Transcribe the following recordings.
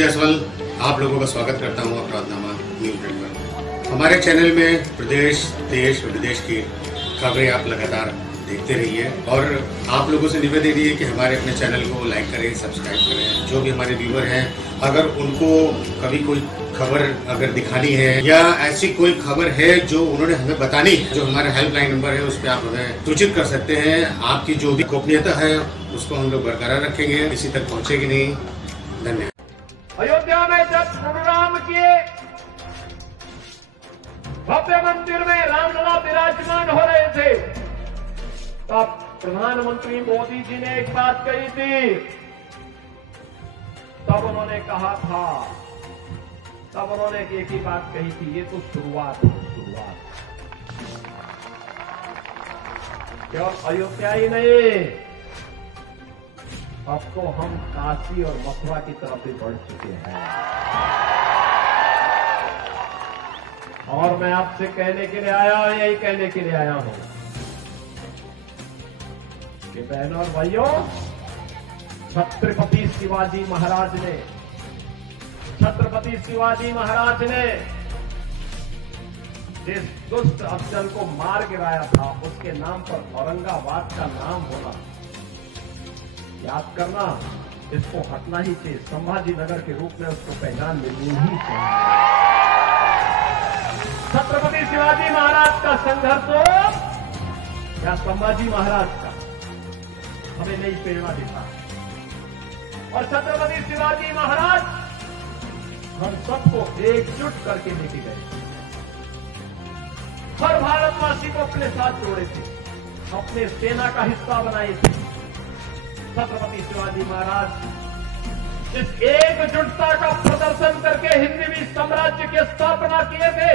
जायसवाल आप लोगों का स्वागत करता हूं अपराधनामा न्यूज नेटवर्क। हमारे चैनल में प्रदेश, देश और विदेश की खबरें आप लगातार देखते रहिए और आप लोगों से निवेदन है कि हमारे अपने चैनल को लाइक करें, सब्सक्राइब करें। जो भी हमारे व्यूअर हैं, अगर उनको कभी कोई खबर अगर दिखानी है या ऐसी कोई खबर है जो उन्होंने हमें बतानी है, जो हमारा हेल्पलाइन नंबर है उस पर आप हमें सूचित कर सकते हैं। आपकी जो भी गोपनीयता है उसको हम लोग बरकरार रखेंगे, किसी तक पहुंचेगी नहीं। धन्यवाद। अयोध्या में जब प्रभु राम के भव्य मंदिर में रामलला विराजमान हो रहे थे, तब प्रधानमंत्री मोदी जी ने एक बात कही थी। तब उन्होंने कहा था, तब उन्होंने एक ही बात कही थी, ये तो शुरुआत है, शुरुआत। केवल अयोध्या ही नहीं, अब तो हम काशी और मथुरा की तरफ भी बढ़ चुके हैं। और मैं आपसे कहने के लिए आया हूं, यही कहने के लिए आया हूं कि बहनों और भाइयों, छत्रपति शिवाजी महाराज ने, छत्रपति शिवाजी महाराज ने जिस दुष्ट अफजल को मार गिराया था, उसके नाम पर औरंगाबाद का नाम होना, याद करना, इसको हटना ही चाहिए। संभाजी नगर के रूप में उसको पहचान मिलनी ही चाहिए। छत्रपति शिवाजी महाराज का संघर्ष हो या संभाजी महाराज का, हमें नई प्रेरणा देता है। और छत्रपति शिवाजी महाराज हम सबको एकजुट करके लेके गए, हर भारतवासी को अपने साथ जोड़े थे, अपने सेना का हिस्सा बनाए थे। छत्रपति शिवाजी महाराज इस एकजुटता का प्रदर्शन करके हिंदवी साम्राज्य की स्थापना किए थे।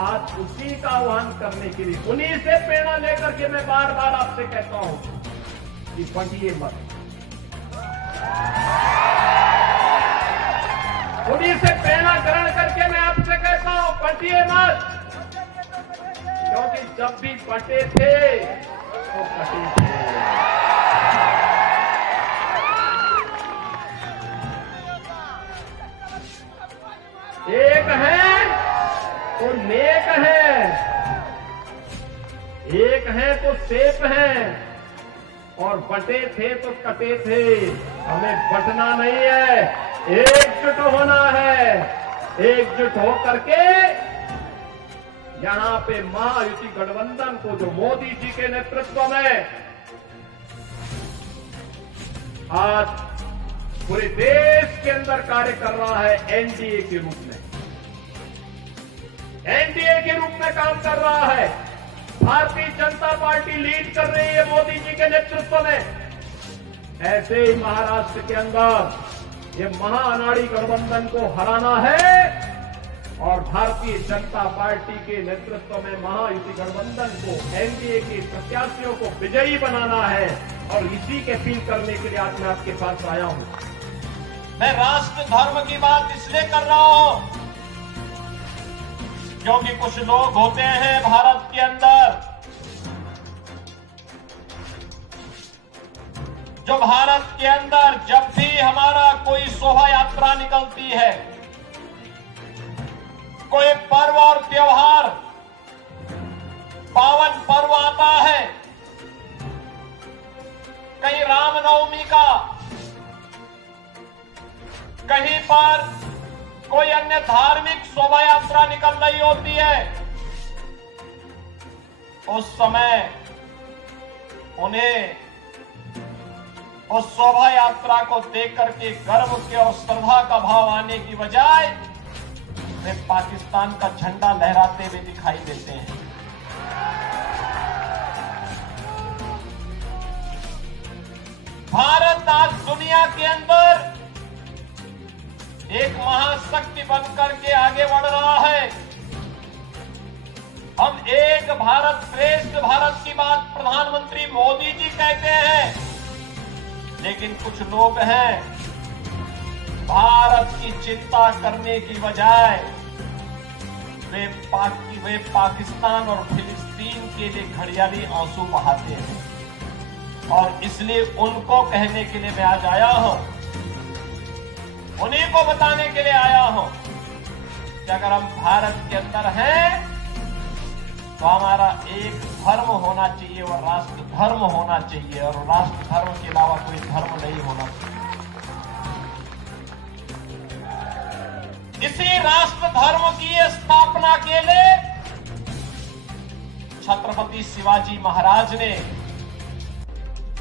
आज उसी का आह्वान करने के लिए, उन्हीं से प्रेरणा लेकर के मैं बार बार आपसे कहता हूं कि बंटिए मत, उन्हीं से प्रेरणा ग्रहण करके मैं आपसे कहता हूं बंटिए मत, क्योंकि जब भी बंटे थे तो कटे थे। एक है तो नेक है, एक है तो सेफ है, और बटे थे तो कटे थे। हमें बटना नहीं है, एकजुट होना है। एकजुट होकर के यहां पे महायुति गठबंधन को, जो मोदी जी के नेतृत्व में आज पूरे देश के अंदर कार्य कर रहा है, एनडीए के रूप में, एनडीए के रूप में काम कर रहा है। भारतीय जनता पार्टी लीड कर रही है मोदी जी के नेतृत्व में। ऐसे ही महाराष्ट्र के अंदर ये महाअनाड़ी गठबंधन को हराना है और भारतीय जनता पार्टी के नेतृत्व में महायुति गठबंधन को, एनडीए के प्रत्याशियों को विजयी बनाना है। और इसी के अपील करने के लिए आज मैं आपके पास आया हूं। मैं राष्ट्र धर्म की बात इसलिए कर रहा हूं क्योंकि कुछ लोग होते हैं भारत के अंदर जो भारत के अंदर जब भी हमारा कोई शोभा यात्रा निकलती है, कोई पर्व और त्योहार, पावन पर्व आता है, कहीं रामनवमी का, कहीं पर कोई अन्य धार्मिक शोभा यात्रा निकल रही होती है, उस समय उन्हें उस शोभा यात्रा को देख करके गर्व के और श्रद्धा का भाव आने की बजाय वे पाकिस्तान का झंडा लहराते हुए दिखाई देते हैं। भारत आज दुनिया के अंदर एक महाशक्ति बनकर के आगे बढ़ रहा है। हम एक भारत श्रेष्ठ भारत की बात प्रधानमंत्री मोदी जी कहते हैं, लेकिन कुछ लोग हैं भारत की चिंता करने की बजाय वे पाकिस्तान और फिलिस्तीन के लिए घड़ियाली आंसू बहाते हैं। और इसलिए उनको कहने के लिए मैं आज आया हूं, उन्हीं को बताने के लिए आया हूं कि अगर हम भारत के अंदर हैं तो हमारा एक धर्म होना चाहिए और राष्ट्र धर्म होना चाहिए, और राष्ट्र धर्म के अलावा कोई धर्म नहीं होना चाहिए। इसी राष्ट्र धर्म की स्थापना के लिए छत्रपति शिवाजी महाराज ने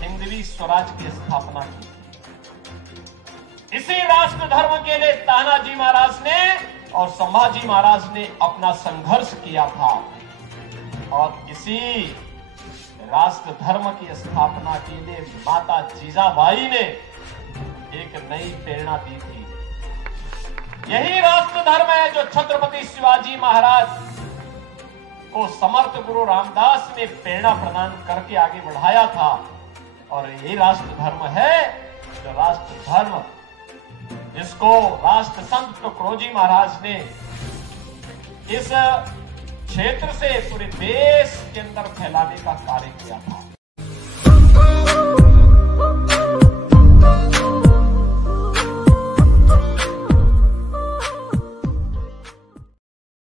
हिंदवी स्वराज की स्थापना की। इसी राष्ट्र धर्म के लिए तानाजी महाराज ने और संभाजी महाराज ने अपना संघर्ष किया था, और इसी राष्ट्र धर्म की स्थापना के लिए माता जीजाबाई ने एक नई प्रेरणा दी थी। यही राष्ट्र धर्म है जो छत्रपति शिवाजी महाराज को समर्थ गुरु रामदास ने प्रेरणा प्रदान करके आगे बढ़ाया था, और यही राष्ट्र धर्म है जो राष्ट्र धर्म जिसको राष्ट्र संत तुकडोजी महाराज ने इस क्षेत्र से पूरे देश के अंदर फैलाने का कार्य किया था।